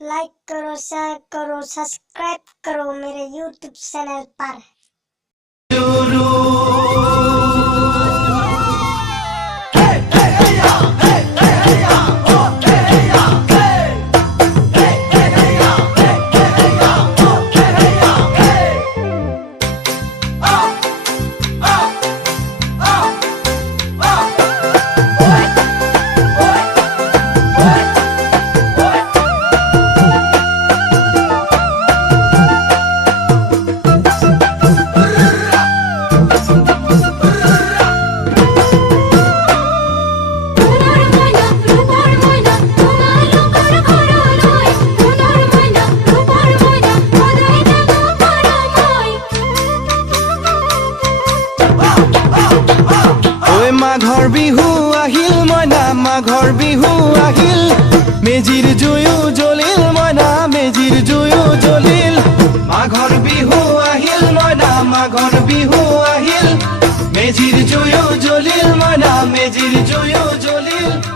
Like करो, share करो, subscribe करो मेरे YouTube चैनल पर। মাঘৰ বিহু আহিল মইনা মাঘৰ বিহু আহিল মেজিৰ জুয়ো জ্বলিল মইনা মেজিৰ জুয়ো জ্বলিল মাঘৰ বিহু আহিল মইনা মাঘৰ বিহু আহিল মেজিৰ জুয়ো জ্বলিল মইনা মেজিৰ জুয়ো জ্বলিল।